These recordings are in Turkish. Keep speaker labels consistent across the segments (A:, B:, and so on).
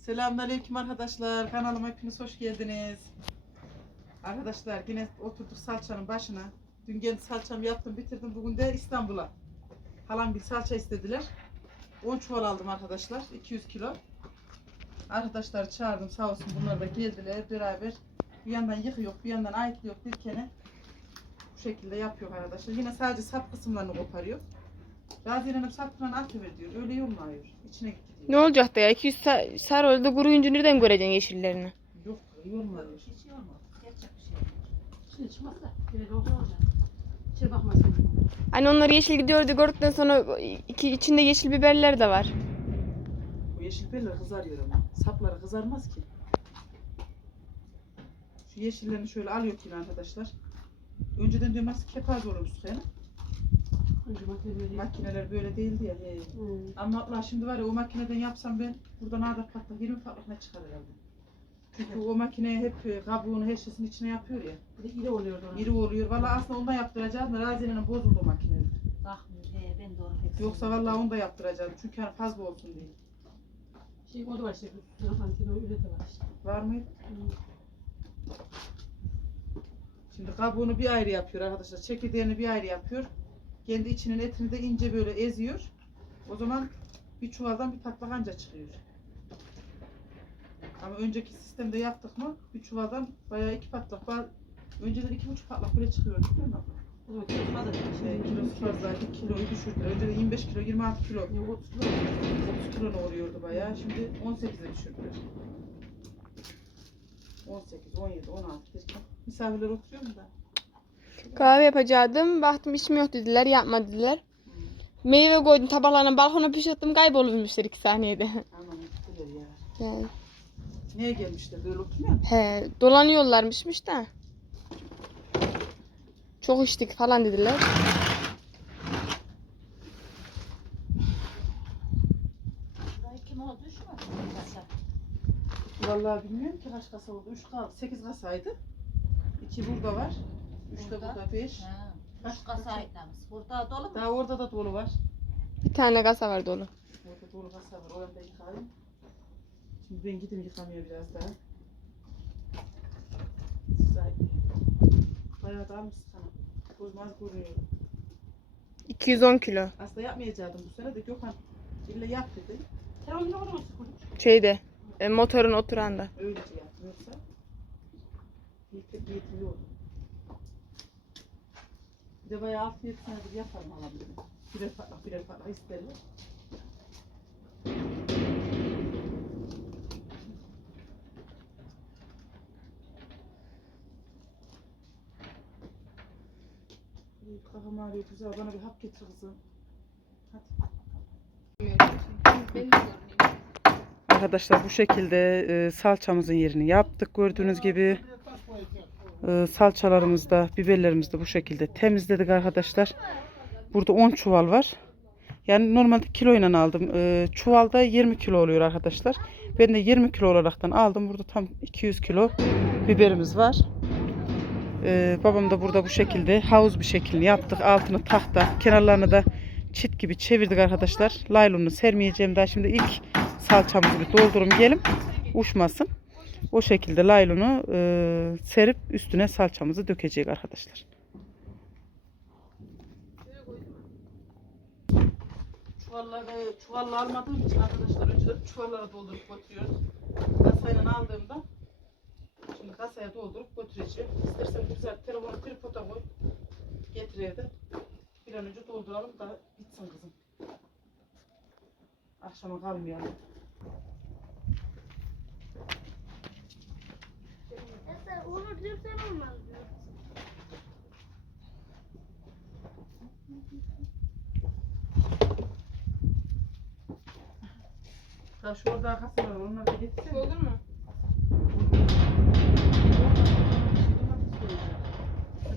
A: Selamünaleyküm arkadaşlar. Kanalıma hepiniz hoş geldiniz. Arkadaşlar yine oturduk salçanın başına. Dün kendi salçamı yaptım bitirdim. Bugün de İstanbul'a. Halam bir salça istediler. 10 çuval aldım arkadaşlar. 200 kilo. Arkadaşlar çağırdım sağ olsun bunlar da geldiler beraber. Bir yandan yıkıyor, bir yandan ayıtlıyor bir kene. Bu şekilde yapıyor arkadaşlar. Yine sadece sap kısımlarını koparıyor. Raziye Hanım saplarını atıver diyor. Öyle yormuyor. İçine gitti diyor.
B: Ne olacak da ya? 200 sa- sar oldu kuruyunca nereden göreceksin yeşillerini?
A: Yok yormuyor.
C: Hiç yorma. Gerçek bir şey. Şimdi çıkmaz da. Böyle olur olacak. İçeri bakmasın.
B: Hani onlar yeşil gidiyordu gördükten sonra iki, içinde yeşil biberler de var.
A: Bu yeşil biberler kızarıyor ama. Sapları kızarmaz ki. Şu yeşillerini şöyle alıyor ki arkadaşlar. Önceden diyorum nasıl kepaz olurmuş yani.
C: Önce makine böyle.
A: Makineler böyle değildi ya. He.
C: Hı.
A: Ama Allah şimdi var ya o makineden yapsam ben burada nerede patlak 20 patlak ne çıkar herhalde. Çünkü o makineye hep e, kabuğunu her şeysini içine yapıyor ya.
C: Bir de iri oluyordu ona.
A: İri oluyor. Valla aslında ondan yaptıracağız da Raziye'nin bozuldu o makine.
C: Bakmıyor. He ben doğru hepsini.
A: Yoksa vallahi onu da yaptıracağız. Çünkü hani fazla olsun diye.
C: Şey o da var işte. Kilo öyle de var işte.
A: Var mı?
C: Hı.
A: Şimdi kabuğunu bir ayrı yapıyor arkadaşlar. Çekirdeğini bir ayrı yapıyor. Kendi içinin etini de ince böyle eziyor. O zaman bir çuvaldan bir anca çıkıyor. Ama önceki sistemde yaptık mı bir çuvaldan bayağı iki patlak var. Önceden iki buçuk patlak bile çıkıyordu biliyor musun?
C: O zaman kilo fazla.
A: Şey, kilosu fazlaydı. Kiloyu düşürdüler. Önceden 25 kilo, 26 kilo,
C: Ne 30 kilo.
A: 30 kilo ne oluyordu bayağı. Şimdi 18'e düşürdüler. 18, 17, 16 derken misafirler oturuyor mu da?
B: Kahve yapacaktım. Baktım içim yok dediler. Yapma dediler. Meyve koydum tabaklarına balkona pişirttim. Kaybolmuşlar iki saniyede.
A: Aman gittiler ya.
B: Yani,
A: Niye gelmişler? Böyle oturmuyor mu?
B: he, dolanıyorlarmışmış da. Çok içtik falan dediler.
C: Kasa.
A: Vallahi bilmiyorum ki kaç kasa oldu. 3 kaldı. 8 kasaydı. 2 burada var. 3 de
C: Burada.
A: burada 5.
C: Ha.
A: Kaç
C: Üç kasa ayıklamış. Burada dolu mu?
A: Daha orada da dolu var.
B: Bir tane kasa var dolu.
A: Orada dolu kasa var. Orada da yıkayayım. Şimdi ben gideyim yıkamaya biraz daha. Size Bayağı da almışsın sana. Gözüm az görünüyor.
B: 210 kilo.
A: Aslında yapmayacaktım bu sene de Gökhan illa yap dedi.
C: Telefonu ne kadar sıkılmış?
B: Şeyde e, motorun oturanda.
A: Öylece yaptım yoksa ilk pek niyetim yok. Bir de bayağı 6-7 senedir yaparım alabilirim. Birer patlak birer patlak isterler. Kafam ağrıyor güzel bana bir hap getir kızım. Arkadaşlar bu şekilde e, salçamızın yerini yaptık gördüğünüz gibi. E, salçalarımız da biberlerimizi de bu şekilde temizledik arkadaşlar. Burada 10 çuval var. Yani normalde kiloyla aldım. E, çuvalda 20 kilo oluyor arkadaşlar. Ben de 20 kilo olaraktan aldım. Burada tam 200 kilo biberimiz var. E, babam da burada bu şekilde havuz bir şeklini yaptık. Altını tahta, kenarlarını da çit gibi çevirdik arkadaşlar. Laylonunu sermeyeceğim daha şimdi ilk salçamızı bir doldurum gelim. Uçmasın. O şekilde laylonu e, serip üstüne salçamızı dökecek arkadaşlar. Çuvalları, çuvalla almadığım için arkadaşlar önceden çuvallara doldurup götürüyoruz. Kasayla aldığımda şimdi kasaya doldurup götüreceğim. İstersen güzel telefonu tripoda koy. Getir evden. Bir an önce dolduralım da bitsin kızım. Akşama kalmayalım.
D: Mesela olur diyorsan olmaz diyor.
A: Ha şu orada arkası var. Onları da getirsene.
B: Olur mu?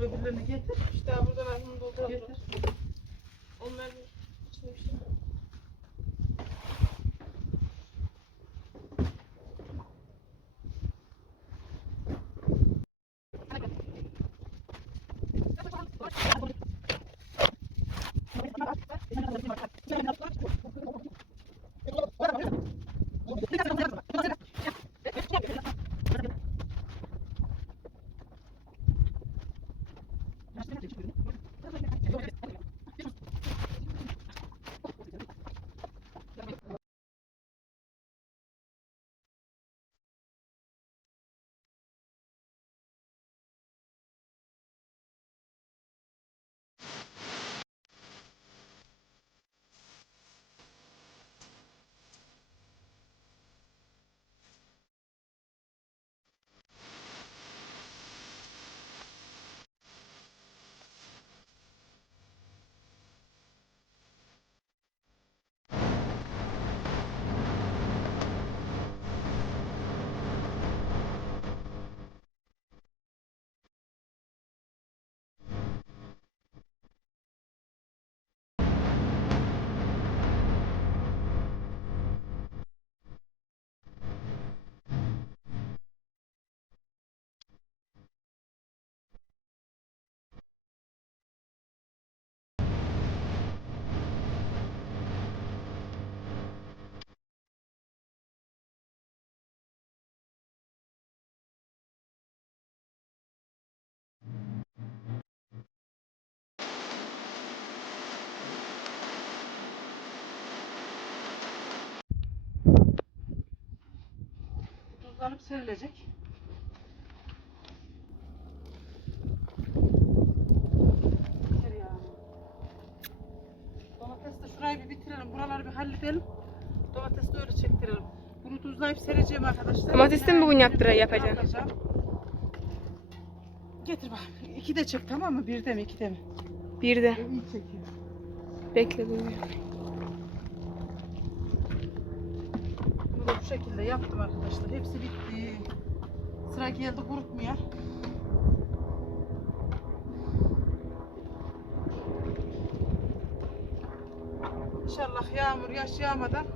A: Öbürlerini getir.
B: İşte burada var. Bunu dolduralım.
A: Getir.
B: Onlar bir şey
A: kalıp serilecek. Domates de şurayı bir bitirelim. Buraları bir halledelim. Domates de öyle çektirelim. Bunu tuzlayıp sereceğim arkadaşlar.
B: Domatesi mi bugün yaptıra- yapacaksın?
A: yapacağım. Getir bak. İki de çek tamam mı? Bir de mi iki de mi?
B: Bir de.
A: İyi çekiyor.
B: Bekle bunu.
A: Bunu da bu şekilde yaptım arkadaşlar. Hepsi bitti. Sıra geldi kurutmaya. İnşallah yağmur yaş yağmadan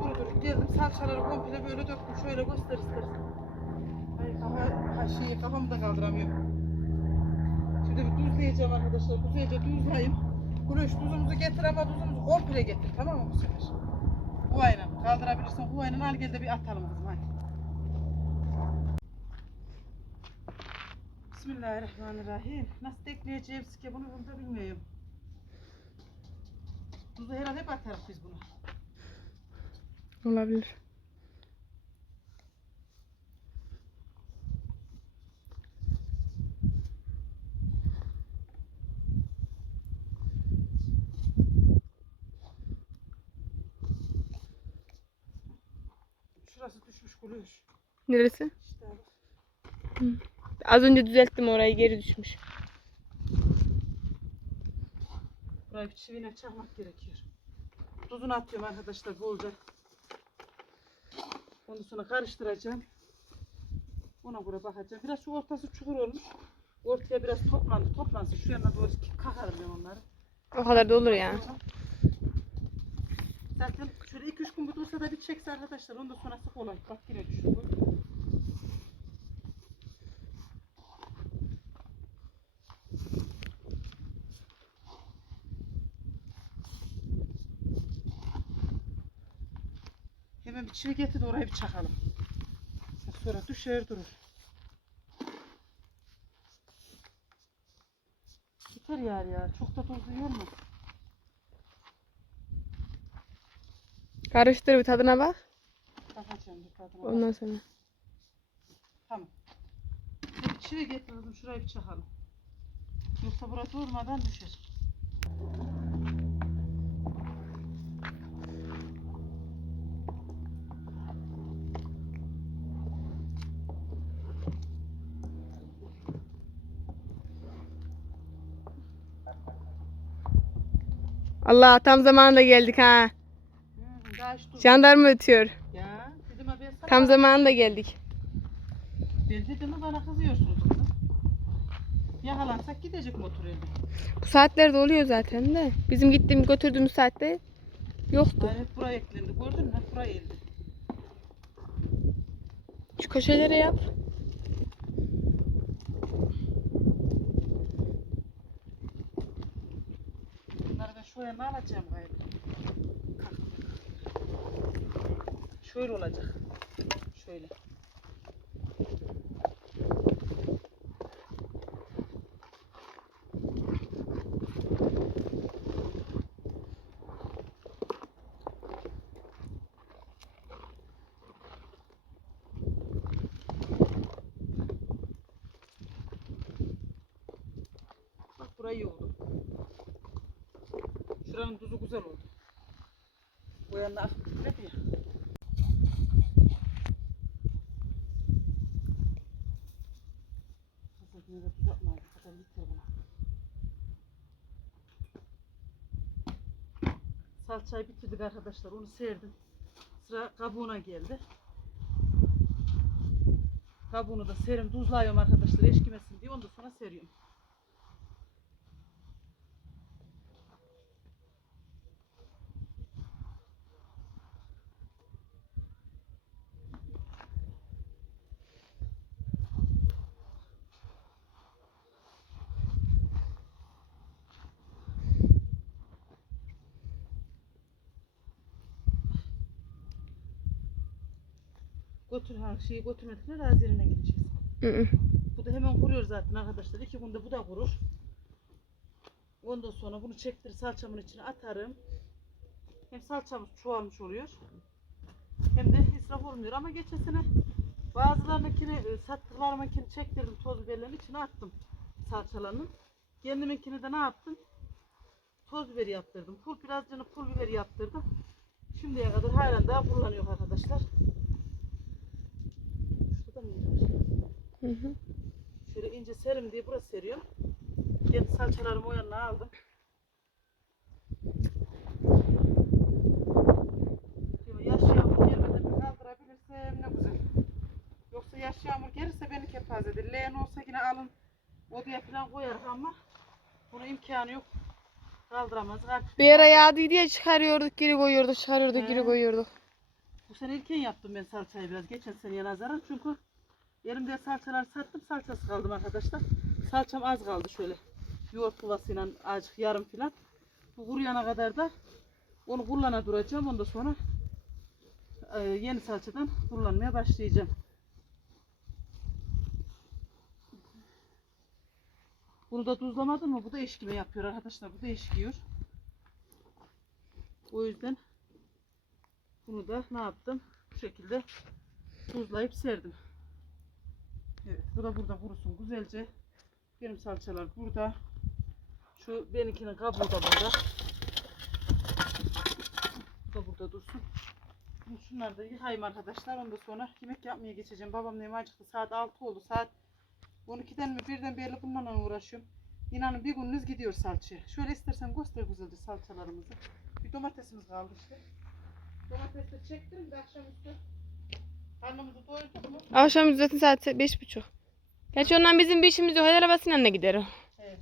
A: kurutur. Geldim salçaları komple böyle döktüm. Şöyle göster istersen. Ay kafa, ha, şeyi, kafamı da kaldıramıyorum. Şimdi bir tuzlayacağım arkadaşlar. Güzelce tuzlayayım. Kuruş tuzumuzu getir ama tuzumuzu komple getir. Tamam mı bu sefer? Huvayla kaldırabilirsen huvayla al gel de bir atalım kızım hadi. Bismillahirrahmanirrahim. Nasıl ekleyeceğim ki bunu bunu da bilmiyorum. Tuzu herhalde hep atarız biz buna.
B: Olabilir.
A: Şurası düşmüş kuluş.
B: Neresi?
A: İşte.
B: Az önce düzelttim orayı geri düşmüş.
A: Burayı bir çiviyle çakmak gerekiyor. Tuzunu atıyorum arkadaşlar bolca. Ondan sonra karıştıracağım. Ona göre bakacağım. Biraz şu ortası çukur olmuş. Ortaya biraz toplandı. Toplansın. Şu yanına doğru kakarım ben onları.
B: O kadar da olur ya.
A: Zaten şöyle 2-3 gün dursa da bir çekse arkadaşlar. Ondan sonrası kolay. Bak yine düştü. Hemen bir çivi getir de oraya bir çakalım. Sonra düşer durur. Yeter yani ya. Çok da tuzlu yiyor
B: Karıştır bir tadına bak.
A: Bakacağım bir tadına.
B: Ondan sonra.
A: Tamam. Bir çivi getirdim şurayı bir çakalım. Yoksa burası durmadan düşer.
B: Allah tam zamanında geldik ha.
A: Dur.
B: Jandarma ötüyor.
A: Ya dedim ha ben sana.
B: Tam zamanında geldik.
A: Ben dedim mi bana kızıyorsunuz kızım. Yakalansak gidecek motor elde.
B: Bu saatlerde oluyor zaten de. Bizim gittiğimiz götürdüğümüz saatte yoktu.
A: Ay hep buraya eklendi gördün mü? Hep buraya elde.
B: Şu köşelere yap.
A: Bunları ben şöyle ne alacağım gayrı? Şöyle olacak. Şöyle. Bak burayı iyi oldu. Şuranın tuzu güzel oldu. Bu yanına akıp gitmedi ya. Kızım yine de tuz buna. Salçayı bitirdik arkadaşlar. Onu serdim. Sıra kabuğuna geldi. Kabuğunu da serim tuzlayıyorum arkadaşlar eşkimesin diye. Ondan sonra seriyorum. Götür ha şeyi götürmedikler razı yerine gideceğiz.
B: Hı hı.
A: Bu da hemen kuruyor zaten arkadaşlar. İki günde bu da kurur. Ondan sonra bunu çektir salçamın içine atarım. Hem salçamız çoğalmış oluyor. Hem de israf olmuyor. Ama geçen sene Bazılarınınkini e, sattıklarımınkini çektirdim toz biberlerin içine attım salçalarını. Kendiminkini de ne yaptım? Toz biberi yaptırdım. Pul birazcını pul biberi yaptırdım. Şimdiye kadar halen daha kullanıyor arkadaşlar. Şurada mı yer var?
B: Hı.
A: Şöyle ince serim diye burası seriyorum. Kendi salçalarımı o yanına aldım. Diyor, yaş yağmur gelmeden bir kaldırabilirsem ne güzel. Yoksa yaş yağmur gelirse beni kepazedir. Leğen olsa yine alın odaya falan koyarız ama bunun imkanı yok. Kaldıramaz. Artık
B: Bir ara yağdı diye çıkarıyorduk geri koyuyorduk çıkarıyorduk geri koyuyorduk.
A: Bu sene erken yaptım ben salçayı biraz. Geçen seneye nazaran çünkü elimde salçalar sattım salçası kaldım arkadaşlar. Salçam az kaldı şöyle. Yoğurt kovasıyla azıcık yarım filan. Bu kuruyana kadar da onu kullana duracağım. Ondan sonra e, yeni salçadan kullanmaya başlayacağım. Bunu da tuzlamadım mı? Bu da eşkime yapıyor arkadaşlar. Bu da eşkiyor. O yüzden bunu da ne yaptım? Bu şekilde tuzlayıp serdim. Evet, bu da burada kurusun güzelce. Benim salçalar burada. Şu benimkinin kabuğu da burada. Bu da burada dursun. Şunları da yıkayayım arkadaşlar. Ondan sonra yemek yapmaya geçeceğim. Babam neyim acıktı. Saat 6 oldu. Saat 12'den mi birden beri bunlarla uğraşıyorum. İnanın bir gününüz gidiyor salçaya. Şöyle istersen göster güzelce salçalarımızı. Bir domatesimiz kaldı işte. Domatesi çektim de akşamüstü.
B: Akşam zaten saat beş buçuk. Gerçi ondan bizim bir işimiz yok. El arabasıyla da gider o.
A: Evet.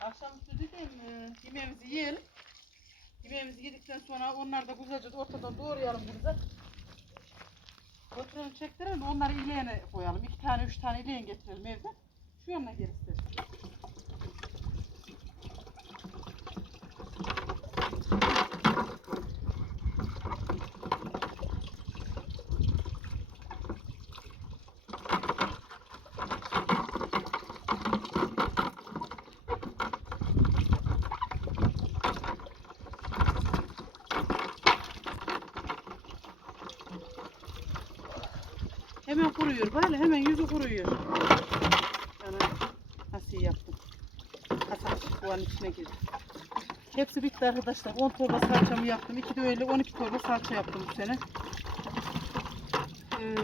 A: Akşamüstü dedim e, yemeğimizi yiyelim. Yemeğimizi yedikten sonra onları da güzelce ortadan doğrayalım burada. Götürelim çektirelim onları ileğene koyalım. İki tane üç tane ileğen getirelim evden. Şu yanına gel. Hemen kuruyor böyle hemen yüzü kuruyor. Yani nasıl yaptım. Hasan kovanın içine girdi. Hepsi bitti arkadaşlar. 10 torba salçamı yaptım. 2 de öyle 12 torba salça yaptım bu sene. Ee,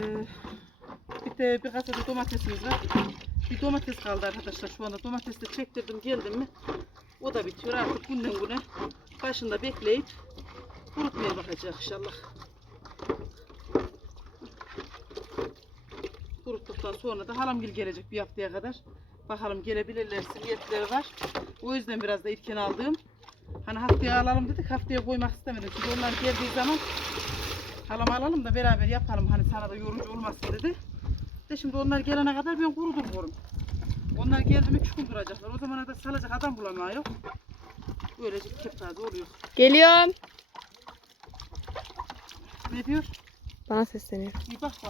A: bir de bir kasada domatesimiz var. Bir domates kaldı arkadaşlar şu anda. Domatesi de çektirdim geldim mi o da bitiyor. Artık günden güne başında bekleyip kurutmaya bakacak inşallah. Kuruttuktan sonra da halamgil gelecek bir haftaya kadar. Bakalım gelebilirlerse niyetleri var. O yüzden biraz da erken aldım. Hani haftaya alalım dedik. Haftaya koymak istemedim. Çünkü onlar geldiği zaman halam alalım da beraber yapalım. Hani sana da yorucu olmasın dedi. De şimdi onlar gelene kadar ben kurudum korum. Onlar geldi mi üç gün duracaklar. O zamana da salacak adam bulamıyor. yok. Böylece kepaze oluyor.
B: Geliyorum.
A: Ne diyor?
B: Bana sesleniyor.
A: Bir bak bak.